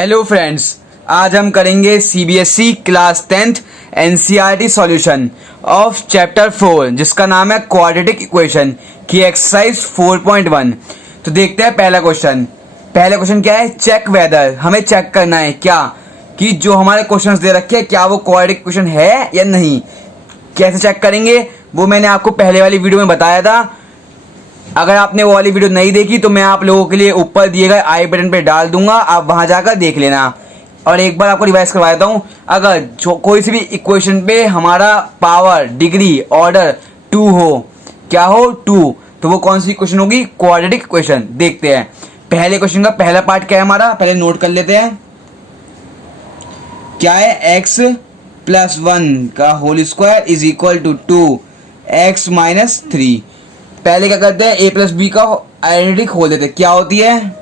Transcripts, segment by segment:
Hello friends, आज हम करेंगे CBSE class 10th NCERT solution of chapter 4 जिसका नाम है क्वाड्रेटिक इक्वेशन की एक्सरसाइज 4.1। तो देखते हैं पहला क्वेश्चन क्या है। चेक वेदर, हमें चेक करना है क्या कि जो हमारे क्वेश्चंस दे रखे हैं क्या वो क्वाड्रेटिक इक्वेशन है या नहीं। कैसे चेक करेंगे वो मैंने आपको पहले वाली वीडियो में बताया था। अगर आपने वो वाली वीडियो नहीं देखी तो मैं आप लोगों के लिए ऊपर दिए गए आई बटन पे डाल दूंगा, आप वहां जाकर देख लेना। और एक बार आपको रिवाइज करवा देता हूं, अगर जो कोई सी भी इक्वेशन पे हमारा पावर, डिग्री, ऑर्डर 2 हो, क्या हो 2, तो वो कौन सी इक्वेशन होगी? Quadratic equation. देखते हैं पहले क्वेश्चन का पहला पार्ट क्या है हमारा, पहले नोट कर लेते हैं। क्या है? x प्लस 1 का whole square is equal to 2x minus 3। पहले क्या करते हैं, a प्लस बी का आइडेंटिटी खोल देते हैं। क्या होती है?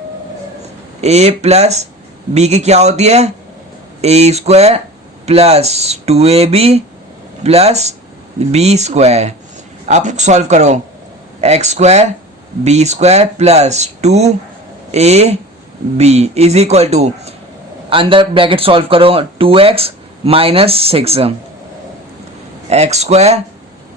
a प्लस बी की क्या होती है? a स्क्वायर प्लस 2ab प्लस बी स्क्वायर। अब सॉल्व करो, x square B square plus 2ab is equal to, अंदर ब्रैकेट सॉल्व करो, 2x minus 6, x square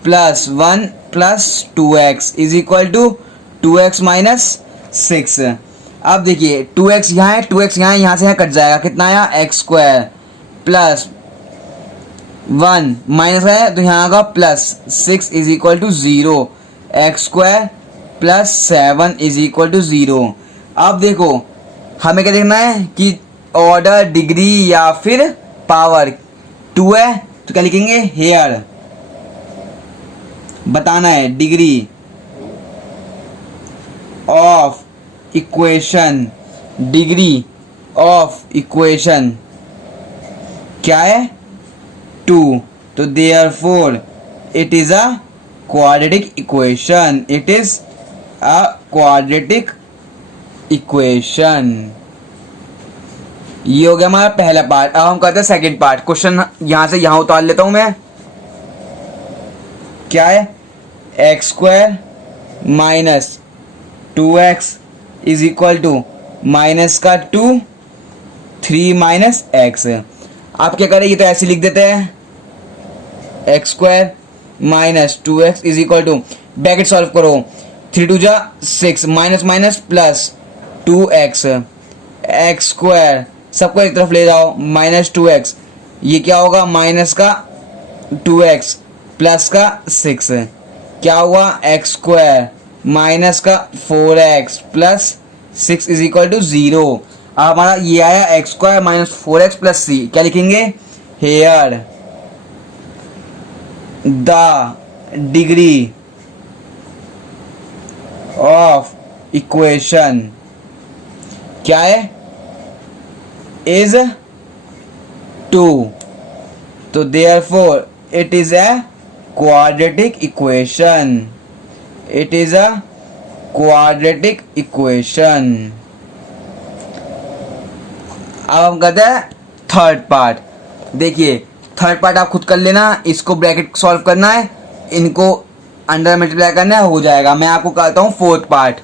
plus 1 plus 2x is equal to 2x minus 6। अब देखिए 2x यहाँ है, 2x यहाँ है, यहाँ से यहाँ कट जाएगा। कितना आया? एक्स स्क्वायर प्लस 1 माइनस है तो यहाँ आएगा plus 6 is equal to 0। X square plus 7 is equal to 0। अब देखो हमें क्या देखना है कि ऑर्डर, डिग्री या फिर पावर। 2 है तो क्या लिखेंगे? हेयर। बताना है degree of equation, degree of equation क्या है? 2। तो therefore it is a quadratic equation, it is a quadratic equation. ये हो गया हमारा पहला पार्ट। अब हम करते हैं सेकंड पार्ट। क्वेश्चन यहां से यहां उतार लेता हूं मैं। क्या है? X square minus 2x is equal to minus का 2, 3 माइनस एक्स। आप क्या करें, ये तो ऐसे लिख देते हैं, x square minus 2x is equal to, bracket solve करो, 3 2 जा 6 minus minus plus 2x, x square सबको एक तरफ ले जाओ, माइनस 2x, ये क्या होगा? माइनस का 2x प्लस का 6, क्या हुआ? एक्स स्क्वायर माइनस का 4x plus 6 is equal to 0। अब हमारा ये आया x square minus 4x plus c। क्या लिखेंगे? Here the degree of equation क्या है? इज 2। तो therefore it is a quadratic equation, it is a quadratic equation। अब हम करते हैं थर्ड पार्ट। देखिए थर्ड पार्ट आप खुद कर लेना, इसको ब्रैकेट सॉल्व करना है, इनको अंडर मल्टीप्लाई करना है, हो जाएगा। मैं आपको कहता हूँ फोर्थ पार्ट।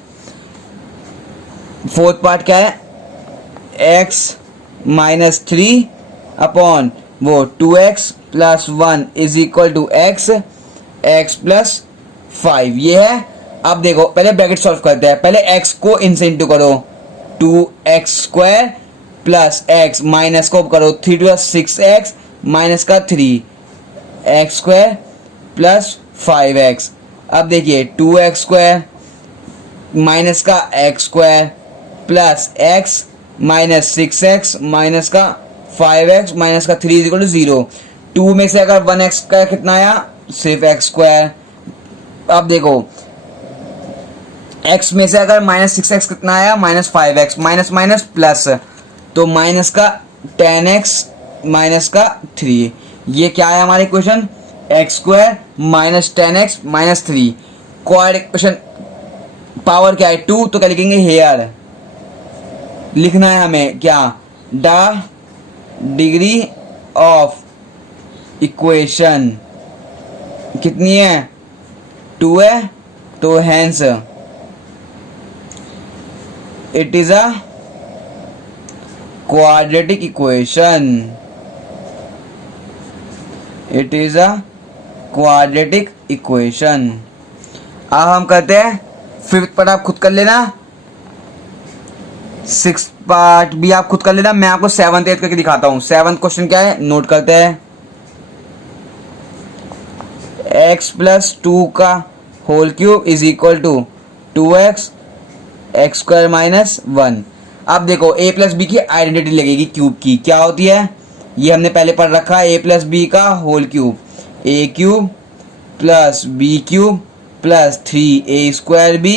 फोर्थ पार्ट क्या है? x माइनस 3 अपॉन वो 2x plus 1 is equal to x plus 5, ये है। अब देखो पहले ब्रैकेट सॉल्व करते हैं। पहले x को इनसे इंटू करो, 2x square plus x minus को करो 3 2 6x माइनस का 3, एक्स स्क्वायर प्लस 5x। अब देखिए 2x स्क्वायर माइनस का x square plus x minus 6x minus का 5x माइनस का 3 इज इक्वल टू 0। 2 में से अगर 1x का कितना आया? सिर्फ एक्स स्क्वायर। अब देखो x में से अगर माइनस 6x कितना आया? Minus 5x, minus minus plus, तो माइनस का 10x माइनस का 3। ये क्या है हमारी equation? X square minus 10x minus 3। Quadratic equation power क्या है? 2। तो क्या लिखेंगे? हेयर लिखना है हमें क्या? द डिग्री ऑफ इक्वेशन कितनी है? 2 है, तो hence it is a quadratic equation, it is a quadratic equation. अब हम करते हैं फिफ्थ पार्ट, आप खुद कर लेना, सिक्स पार्ट भी आप खुद कर लेना, मैं आपको सेवंथ एथ करके दिखाता हूं। सेवंथ क्वेश्चन क्या है, नोट करते हैं। x प्लस 2 का whole cube is equal to 2x x square minus 1। अब देखो a प्लस बी की आइडेंटिटी लगेगी क्यूब की, क्या होती है, ये हमने पहले पढ़ रखा है, a प्लस बी का whole cube, a cube plus B cube plus 3a square B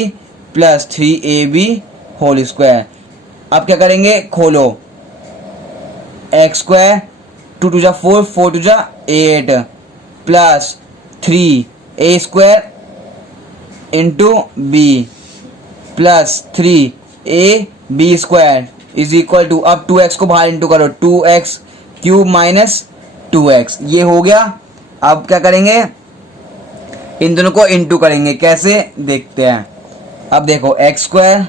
plus 3ab whole square. अब क्या करेंगे, खोलो, एक्स स्क्वायर 2 टू जा 4, 4 टू जा 8 plus 3a square into B plus 3ab square is equal to, अब 2x को बाहर इंटू करो, 2x क्यूब माइनस 2x, ये हो गया। अब क्या करेंगे, इन दोनों को इंटू करेंगे, कैसे देखते हैं। अब देखो एक्स स्क्वायर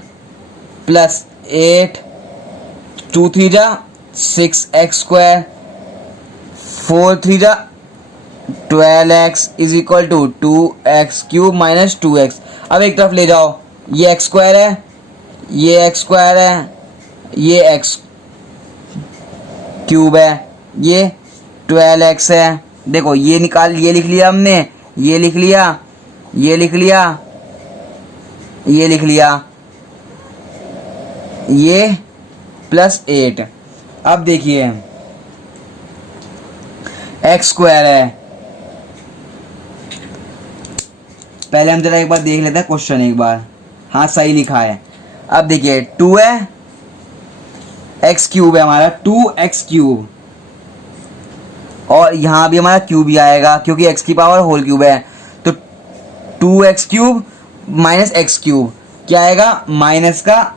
प्लस 8, 2 3 जा 6x स्क्वायर, 4 3 जा 12x is equal to 2x cube minus 2x। अब एक तरफ ले जाओ, ये एक्स स्क्वायर है, ये एक्स स्क्वायर है, ये एक्स क्यूब है, ये 12x है। देखो ये निकाल, ये लिख लिया हमने, ये लिख लिया, ये लिख लिया, ये लिख लिया, ये प्लस 8। अब देखिए एक्स स्क्वायर है, पहले हम जरा एक बार देख लेते हैं क्वेश्चन एक बार, हाँ सही लिखा है। अब देखिए 2 है, एक्स क्यूब है हमारा, 2x क्यूब, और यहां भी हमारा क्यूब ही आएगा क्योंकि x की पावर होल क्यूब है, तो 2x cube minus x cube क्या आएगा, माइनस का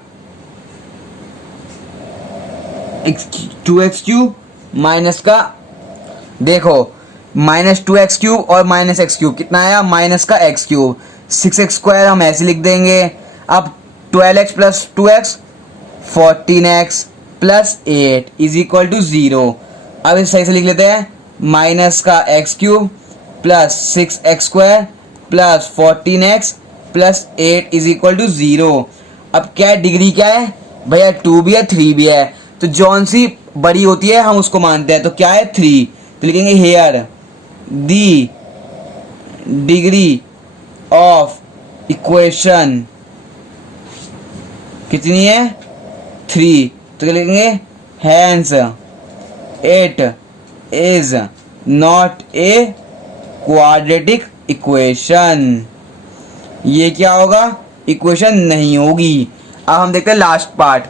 2x क्यूब माइनस का, देखो माइनस 2x क्यूब और माइनस एक्स क्यूब कितना आया, माइनस का x क्यूब, 6x स्क्वायर हम ऐसे लिख देंगे। अब 12x plus 2x 14x plus 8 is equal to 0। अब इसे सही से लिख लेते हैं, माइनस का x cube plus 6x square plus 14x plus 8 is equal to 0। अब क्या है, डिग्री क्या है भैया, 2 भी है 3 भी है, तो जौन सी बड़ी होती है हम उसको मानते हैं, तो क्या है 3, तो लिखेंगे here the degree of equation कितनी है, 3, तो लिखेंगे hence it is not a quadratic equation. ये क्या होगा, इक्वेशन नहीं होगी। अब हम देखते हैं लास्ट पार्ट,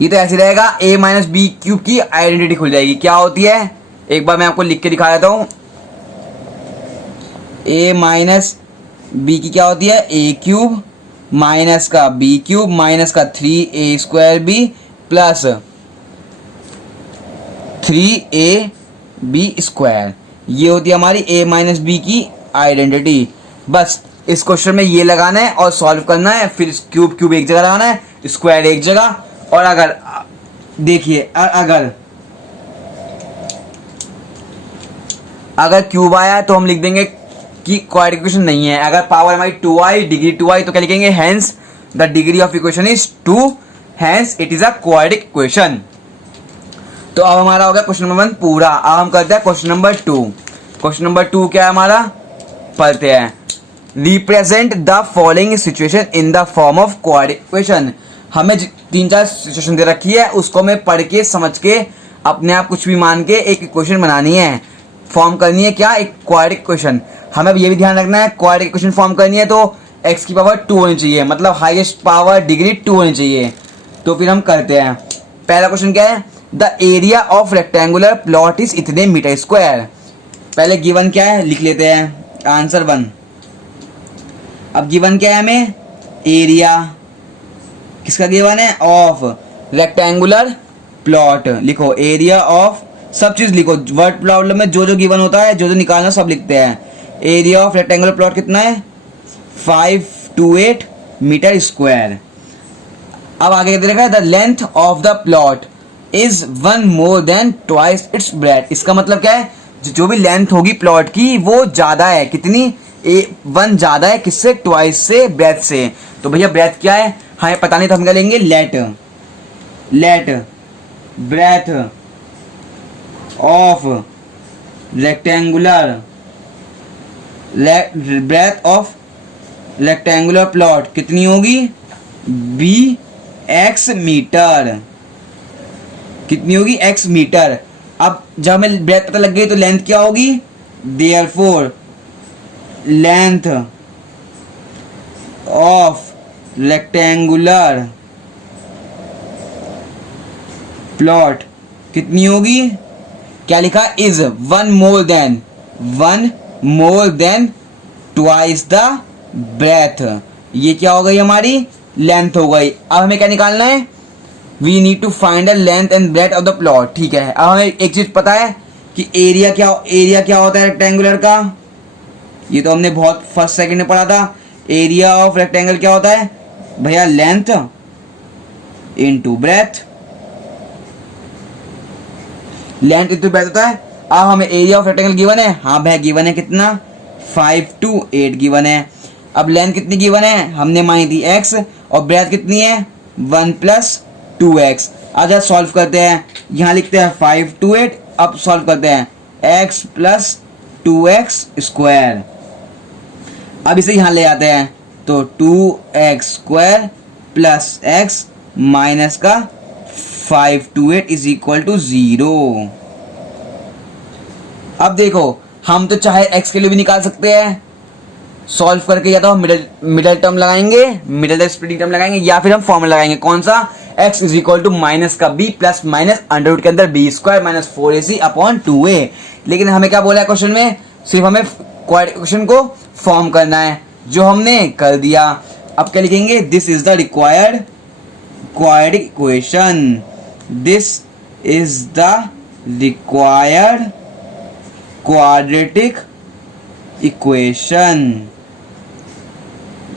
ये तो ऐसे रहेगा, a माइनस बी क्यूब की आइडेंटिटी खुल जाएगी, क्या होती है एक बार मैं आपको लिख के दिखा देता हूं। a माइनस बी की क्या होती है, a क्यूब माइनस का b क्यूब माइनस का 3a square B plus 3ab square, ये होती है हमारी a माइनस बी की आइडेंटिटी। बस इस क्वेश्चन में ये लगाना है और सॉल्व करना है, फिर क्यूब क्यूब एक जगह लगाना है, स्क्वायर एक जगह। और अगर देखिए अगर क्यूब आया तो हम लिख देंगे कि क्वाड्रेटिक इक्वेशन नहीं है। अगर पावर हमारी 2i, डिग्री 2i, तो क्या लिखेंगे, hence the degree of equation is 2, hence it is a quadratic equation. तो अब हमारा हो गया क्वेश्चन नंबर 1 पूरा। अब हम करते हैं क्वेश्चन नंबर 2। क्वेश्चन नंबर 2 क्या है हमारा, पढ़ते हैं। Represent the following situation in the form of quadratic equation. हमें 3-4 सिचुएशन दे रखी है, उसको हमें पढ़ के समझ के अपने आप कुछ भी मान के एक इक्वेशन बनानी है, फॉर्म करनी है, क्या, एक क्वाड्रेटिक इक्वेशन। हमें अब ये भी ध्यान रखना है, क्वाड्रेटिक इक्वेशन फॉर्म करनी है तो x की पावर 2 होनी चाहिए, मतलब हाईएस्ट पावर डिग्री 2 होनी चाहिए। तो फिर हम करते हैं, पहला क्वेश्चन क्या है, the area of rectangular plot is इतने मीटर स्क्वायर। पहले गिवन क्या है लिख लेते हैं, आंसर 1। अब गिवन क्या है हमें, एरिया किसका गिवन है, ऑफ रेक्टेंगुलर प्लॉट। लिखो एरिया ऑफ, सब चीज लिखो, वर्ड प्रॉब्लम में जो जो गिवन होता है, जो जो निकालना सब लिखते हैं। एरिया ऑफ रेक्टेंगुलर प्लॉट कितना है, 528 मीटर स्क्वायर। अब आगे दे रखा है the length of the plot. Is one more than twice its breath. इसका मतलब क्या है, जो भी लेंथ होगी प्लॉट की वो ज्यादा है, कितनी, वन ज्यादा है किससे, ट्वाइस से, ब्रेथ से। तो भैया ब्रेथ क्या है हमें पता नहीं, तो हम क्या लेंगे, let breadth of rectangular plot कितनी होगी, बी एक्स मीटर, कितनी होगी, एक्स मीटर। अब जब हमें ब्रेथ पता लग गई तो लेंथ क्या होगी, therefore length of rectangular plot कितनी होगी, क्या लिखा, is one more than twice the breadth. ये क्या हो गई, हमारी लेंथ हो गई। अब हमें क्या निकालना है, we need to find the length and breadth of the plot. ठीक है, अब हमें एक चीज पता है कि एरिया क्या होता है रेक्टेंगुलर का, ये तो हमने बहुत फर्स्ट सेकंड में पढ़ा था। एरिया ऑफ रेक्टेंगल क्या होता है भैया, length into breadth, length into breadth होता है। अब हमें एरिया ऑफ रेक्टेंगल गिवन है, हाँ भैया गिवन है, कितना, 5 to 8 गिवन है। अब लेंथ कितनी गिवन है, हमने मानी थी x, और ब्रेथ कितनी है, 1 + 2x। अब जब सॉल्व करते हैं, यहाँ लिखते हैं 5 to 8, अब सॉल्व करते हैं x + 2x स्क्वायर। अब इसे यहाँ ले आते हैं तो 2x square plus x minus का 5 to 8 इज इक्वल टू 0। अब देखो हम तो चाहे x के लिए भी निकाल सकते हैं सॉल्व करके, या तो हम मिडल टर्म लगाएंगे, मिडल स्प्लिटिंग टर्म लगाएंगे, या फिर हम फॉर्मूला लगाएंगे कौन सा, x is equal to minus का b plus minus under root के अंदर b square minus 4ac upon 2a। लेकिन हमें क्या बोला है क्वेश्चन में, सिर्फ हमें क्वेश्चन को फॉर्म करना है, जो हमने कर दिया। अब क्या लिखेंगे, this is the required quadratic equation, this is the required quadratic equation.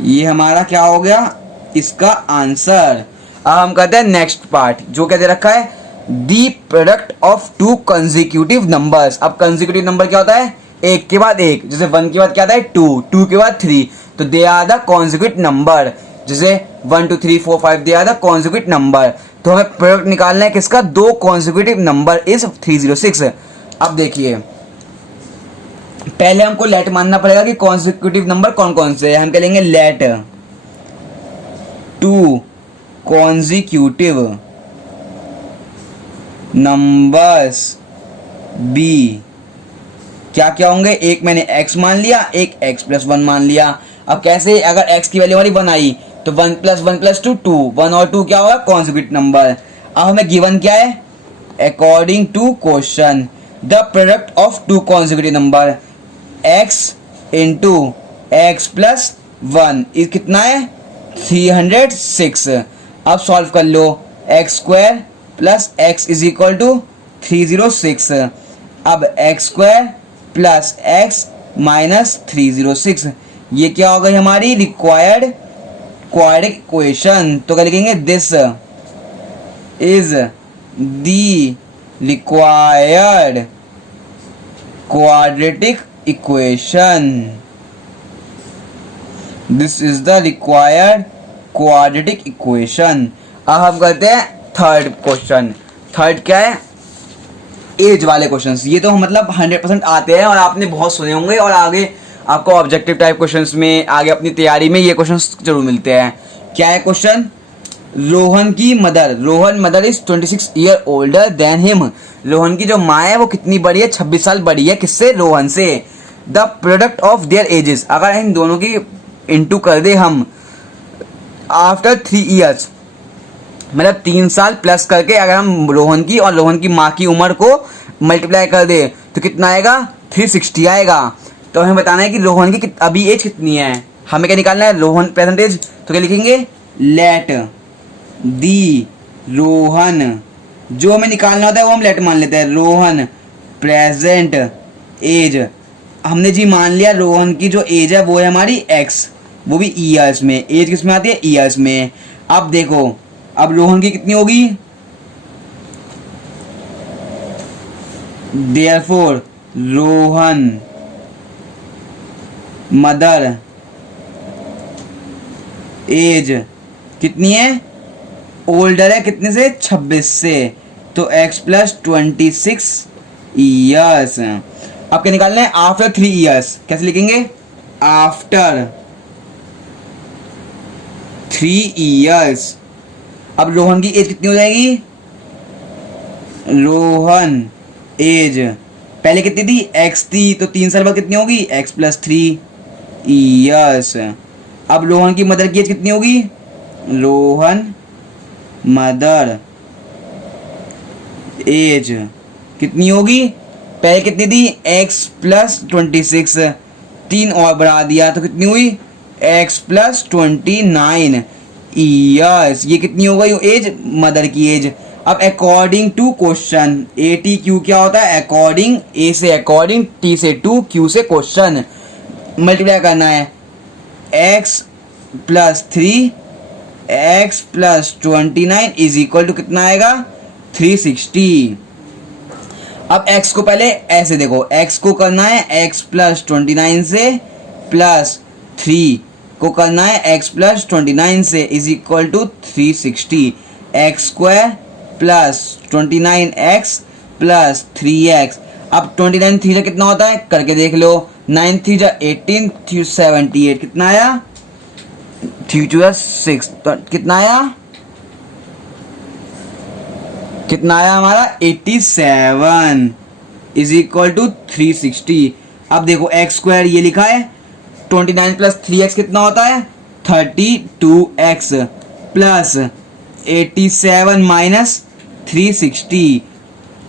ये हमारा क्या हो गया, इसका आंसर। अब हम करते हैं नेक्स्ट पार्ट, जो क्या दे रखा है, the product of to consecutive numbers. अब कंसेक्यूटिव नंबर क्या होता है, एक के बाद एक, जैसे 1 के बाद क्या आता है 2, 2 के बाद 3, तो they are the consecutive number, जैसे 1 2 3 4 5 they are the consecutive number. तो हमें प्रोडक्ट निकालना है किसका, दो कॉन्सेक्यूटिव नंबर इज 306। अब देखिए पहले हमको लेट मानना पड़ेगा कि कॉन्सेक्यूटिव नंबर कौन कौन से है। हम कह लेंगे let two consecutive numbers be, क्या क्या होंगे, एक मैंने x मान लिया, एक x + 1 मान लिया। अब कैसे, अगर x की वैल्यू हमारी 1 आई तो 1 + 1 + 2 2, 1 और 2 क्या होगा, कॉन्सेक्यूटिव नंबर। अब हमें गिवन क्या है, according to question the product of two consecutive number x into x + 1 is कितना है, 306। अब सॉल्व कर लो, x² + x is equal to 306। अब x² + x माइनस 306, ये क्या हो गई हमारी रिक्वायर्ड क्वाड्रेटिक इक्वेशन। तो क्या लिखेंगे, this is the required quadratic equation, this is the required quadratic equation. अब हम करते हैं थर्ड क्वेश्चन। थर्ड क्या है, एज वाले क्वेश्चंस। ये तो मतलब 100% आते हैं और आपने बहुत सुने होंगे, और आगे आपको ऑब्जेक्टिव टाइप क्वेश्चंस में, आगे अपनी तैयारी में ये क्वेश्चंस जरूर मिलते हैं। क्या है क्वेश्चन, रोहन की mother is 26 year older than him. Rohan की जो माँ है वो कितनी बड़ी है, 26 साल बड़ी है, किससे, रोहन से। The product of their edges, अगर इन दोनों की इंटू कर दे हम आफ्टर 3 ईयर्स, मतलब 3 साल प्लस करके अगर हम रोहन की और रोहन की माँ की उम्र को मल्टीप्लाई कर दे तो कितना आएगा, 360 आएगा। तो हमें बताना है कि रोहन की अभी एज कितनी है, हमें क्या निकालना है, रोहन प्रेजेंट एज। तो क्या लिखेंगे, लेट दी रोहन, जो हमें निकालना होता है वो हम लेट मान लेते हैं, रोहन प्रेजेंट एज। हमने जी मान लिया रोहन की जो एज है वो है हमारी x, वो भी ईयर्स में, एज किस में आती है, ईयर्स में। अब देखो अब रोहन की कितनी होगी, देयरफॉर रोहन मदर एज कितनी है, ओल्डर है कितने से, 26 से, तो x प्लस 26 ईयर्स। अब क्या निकालना है, आफ्टर 3 ईयर्स, कैसे लिखेंगे, आफ्टर 3 ईयर्स। अब रोहन की एज कितनी हो जाएगी, रोहन एज पहले कितनी थी, x थी, तो 3 साल बाद कितनी होगी, x प्लस 3 ईयर्स। अब रोहन की मदर की एज कितनी होगी, रोहन मदर एज कितनी होगी, पहले कितनी थी, x प्लस 26, 3 और बढ़ा दिया तो कितनी हुई, x प्लस 29 ईयर्स। ये कितनी हो गई एज, मदर की एज। अब according to question, A T Q क्या होता है, अकॉर्डिंग, ए से अकॉर्डिंग, टी से टू, क्यू से क्वेश्चन, मल्टीप्लाई करना है, x plus 3 x plus 29 is equal to कितना आएगा, 360। अब x को पहले ऐसे देखो, x को करना है x प्लस 29 से, प्लस 3 को करना है x प्लस 29 से, is equal to 360, x square plus 29x plus 3x। अब 29 3 कितना होता है, करके देख लो, 9 3 18, 3 78, कितना आया, 3 2 6, तो कितना आया, कितना आया हमारा 87 इज इक्वल टू 360। अब देखो एक्स स्क्वायर ये लिखा है, 29 प्लस 3x कितना होता है, 32x plus 87 minus 360,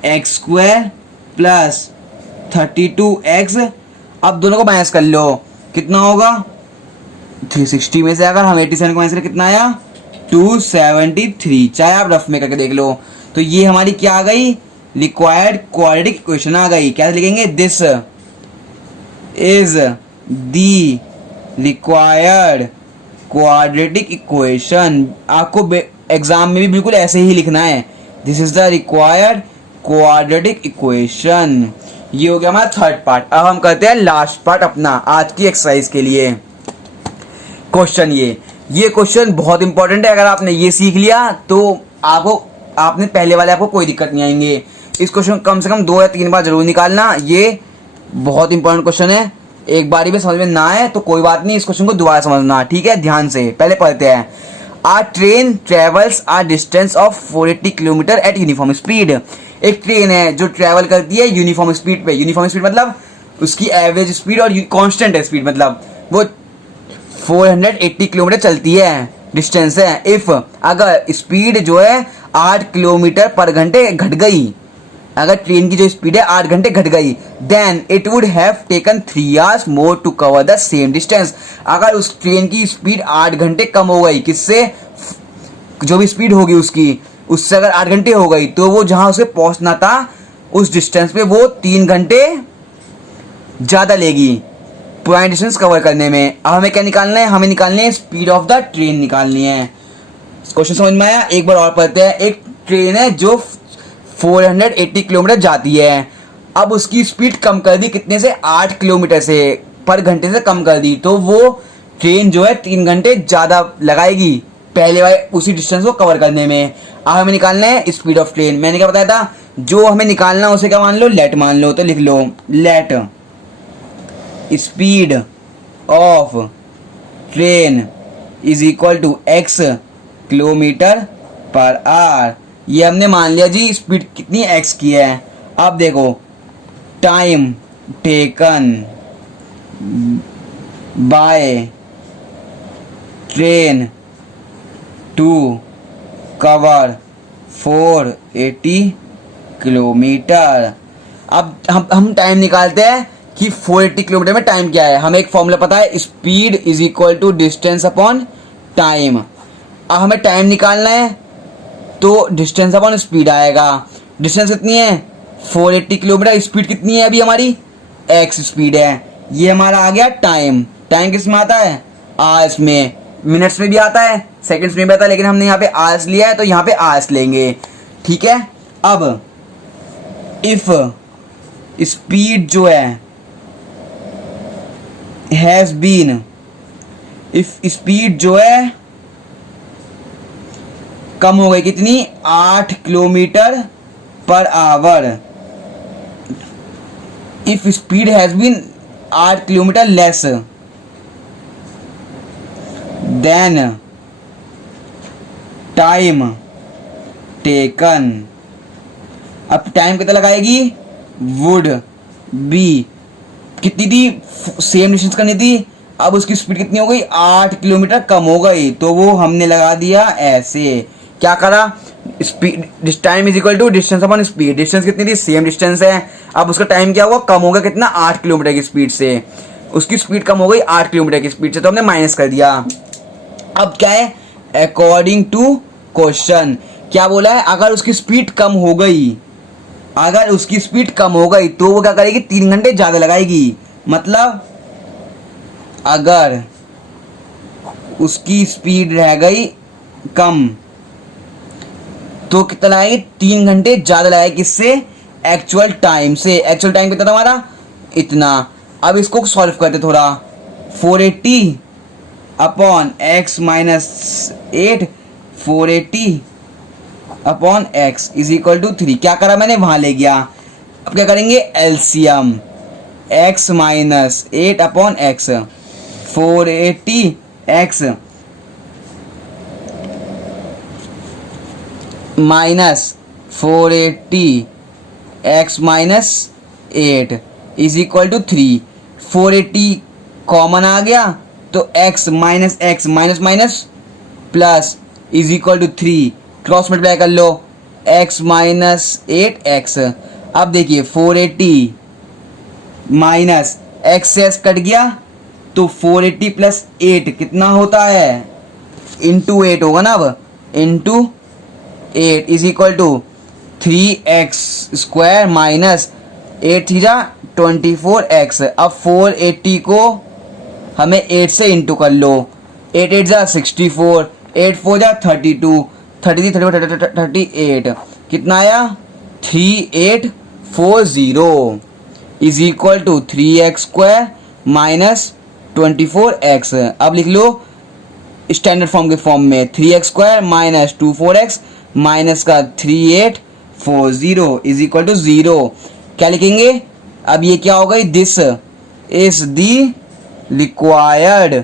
x square plus 32x। अब दोनों को माइनस कर लो, कितना होगा, 360 में से अगर हम 87 को माइनस करें कितना आया, 273। चाहे आप रफ में करके देख लो। तो ये हमारी क्या आ गई, रिक्वायर्ड क्वाड्रेटिक इक्वेशन आ गई। क्या लिखेंगे, this is the required quadratic equation. आपको एग्जाम में भी बिल्कुल ऐसे ही लिखना है, this is the required quadratic equation. ये हो गया हमारा थर्ड पार्ट। अब हम करते हैं लास्ट पार्ट अपना आज की एक्सरसाइज के लिए। क्वेश्चन ये क्वेश्चन बहुत इंपॉर्टेंट है। अगर आपने ये सीख लिया तो आपने पहले वाले आपको कोई दिक्कत नहीं आएंगे। इस क्वेश्चन कम से कम 2 या 3 बार जरूर निकालना। ये बहुत इंपॉर्टेंट क्वेश्चन है। एक बारी में समझ में ना आए तो कोई बात नहीं, इस क्वेश्चन को दोबारा समझना, ठीक है, ध्यान से। पहले पढ़ते हैं। A train travels a distance of 480 kilometre at uniform speed. एक ट्रेन है जो ट्रेवल करती है यूनिफॉर्म स्पीड पे। यूनिफॉर्म स्पीड मतलब उसकी एवरेज स्पीड और कांस्टेंट है स्पीड, मतलब वो 480 किलोमीटर चलती है, डिस्टेंस है। इफ अगर स्पीड जो है 8 किलोमीटर पर घंटे घट गई, अगर ट्रेन की जो स्पीड है 8 घंटे घट गई, then it would have taken 3 hours more to cover the same distance. अगर उस ट्रेन की स्पीड 8 घंटे कम हो गई, किससे, जो भी स्पीड होगी उसकी, उससे अगर 8 घंटे हो गई तो वो जहां उसे पहुंचना था उस डिस्टेंस पे वो 3 घंटे ज्यादा लेगी पूरा डिस्टेंस कवर करने में। अब हमें क्या निकालना है, हमें निकालनी है स्पीड ऑफ द ट्रेन निकालनी है। क्वेश्चन समझ में आया, एक बार और पढ़ते हैं। एक ट्रेन है जो 480 किलोमीटर जाती है। अब उसकी स्पीड कम कर दी, कितने से, 8 किलोमीटर से पर घंटे से कम कर दी, तो वो ट्रेन जो है 3 घंटे ज्यादा लगाएगी पहले वाले उसी डिस्टेंस को कवर करने में। अब हमें निकालना है स्पीड ऑफ ट्रेन। मैंने क्या बताया था, जो हमें निकालना उसे क्या मान लो, लेट मान लो। तो लिख लो, let speed of train is equal to x kilometre per hour. ये हमने मान लिया जी, स्पीड कितनी x की है। अब देखो, time taken by train to cover 480 kilometre. अब हम टाइम निकालते हैं कि 480 किलोमीटर में टाइम क्या है। हमें एक फॉर्मूला पता है, speed is equal to distance upon time. अब हमें टाइम निकालना है तो डिस्टेंस अपॉन स्पीड आएगा। डिस्टेंस कितनी है, 480 किलोमीटर। स्पीड कितनी है अभी हमारी, x स्पीड है। ये हमारा आ गया टाइम। टाइम किस में आता है, आवर्स में। मिनट्स में भी आता है, सेकंड्स में भी आता है, लेकिन हमने यहाँ पे आवर्स लिया है तो यहाँ पे आवर्स लेंगे, ठीक है। अब इफ स्पीड जो है हैज बीन, इफ स्पीड जो है कम हो गई, कितनी, 8 kilometre per hour, if speed has been 8 kilometre less than time taken, अब टाइम कितना लगाएगी, वुड बी, कितनी थी, सेम डिस्टेंस करनी थी, अब उसकी स्पीड कितनी हो गई, 8 किलोमीटर कम हो गई, तो वो हमने लगा दिया ऐसे, क्या करा, speed time is equal to distance upon speed, distance कितनी थी, सेम डिस्टेंस है, अब उसका टाइम क्या हुआ, कम हो गया, कितना, 8 किलोमीटर की स्पीड से, उसकी स्पीड कम हो गई 8 किलोमीटर की स्पीड से, तो हमने माइनस कर दिया। अब क्या है, अकॉर्डिंग टू क्वेश्चन, क्या बोला है, अगर उसकी स्पीड कम हो गई, अगर उसकी स्पीड कम हो गई तो वो क्या करेगी, 3 घंटे ज्यादा लगाएगी, मतलब अगर उसकी स्पीड रह गई कम तो कितना लगाएगी, 3 घंटे ज्यादा लगाएगी, किससे, एक्चुअल टाइम से, एक्चुअल टाइम कितना था हमारा, इतना। अब इसको सॉल्व करते थोड़ा, 480 upon x minus 8, 480 upon x is equal to 3, क्या करा मैंने, वहां ले गया। अब क्या करेंगे, LCM, x minus 8 upon x, 480 x minus 480 x minus 8 is equal to 3, 480 common आ गया तो x minus x minus minus plus is equal to 3, cross multiply कर लो, x माइनस 8x, अब देखिए 480 माइनस एक्स से एक्स कट गया तो 480 प्लस 8 कितना होता है, इंटू 8 होगा ना, अब into 8 is equal to 3x square minus 8 theta 24x। अब 480 को हमें 8 से इंटू कर लो, 8 8 जा 64, 8 4 जा 32, 33 34 38, कितना आया 3840 is equal to 3x square minus 24x। अब लिख लो स्टैंडर्ड फॉर्म के फॉर्म में, 3x square minus 24x minus का 3840 इज इक्वल टू 0। क्या लिखेंगे, अब ये क्या हो गई, this is the required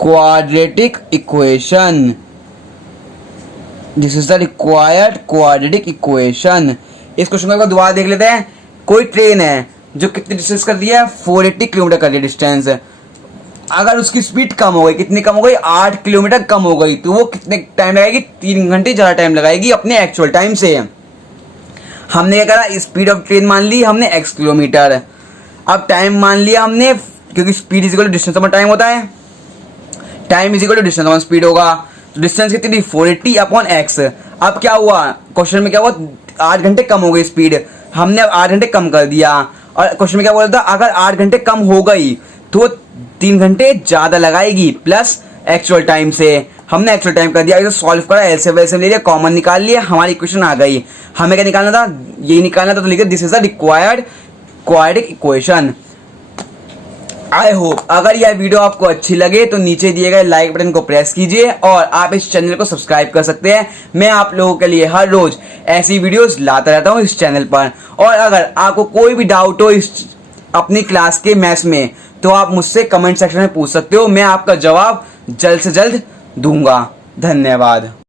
quadratic equation, this is the required quadratic equation. इस क्वेश्चन को दोबारा देख लेते हैं। कोई ट्रेन है जो कितनी डिस्टेंस कर दिया है, 480 किलोमीटर कर दिया डिस्टेंस, अगर उसकी स्पीड कम हो गई, कितनी कम हो गई, 8 किलोमीटर कम हो गई, तो वो कितने टाइम लगाएगी, 3 घंटे ज़्यादा टाइम लगाएगी अपने एक्चुअल टाइम से। हमने क्या करा, स्पीड ऑफ ट्रेन मान ली हमने x किलोमीटर, अब टाइम मान लिया हमने, क्योंकि speed is equal to distance upon time होता है, time is equal to distance upon speed होगा, तो डिस्टेंस कितनी थी 480 अपॉन x। अब क्या हुआ, क्वेश्चन में क्या हुआ, 8 घंटे कम हो गई स्पीड, हमने 8 घंटे कम कर दिया, और क्वेश्चन में क्या बोला था, अगर 8 घंटे कम हो गई तो 3 घंटे ज्यादा लगाएगी प्लस एक्चुअल टाइम से, हमने एक्चुअल टाइम कर दिया, इसे सॉल्व करा, एलसीएम वेलसीएम ले लिया, कॉमन निकाल लिया, हमारी इक्वेशन आ गई। हमें क्या निकालना था, यही निकालना था, तो लिखे this is the required quadratic equation. I hope अगर यह वीडियो आपको अच्छी लगे तो नीचे दिए गए लाइक बटन को प्रेस कीजिए और आप इस चैनल को सब्सक्राइब कर सकते हैं। मैं आप लोगों के लिए हर रोज ऐसी वीडियोस लाता रहता हूं इस चैनल पर, और अगर आपको कोई भी डाउट हो इस अपनी क्लास के मैथ्स में तो आप मुझसे कमेंट सेक्शन में पूछ सकते हो, मैं आपका जवाब जल्द से जल्द दूंगा। धन्यवाद।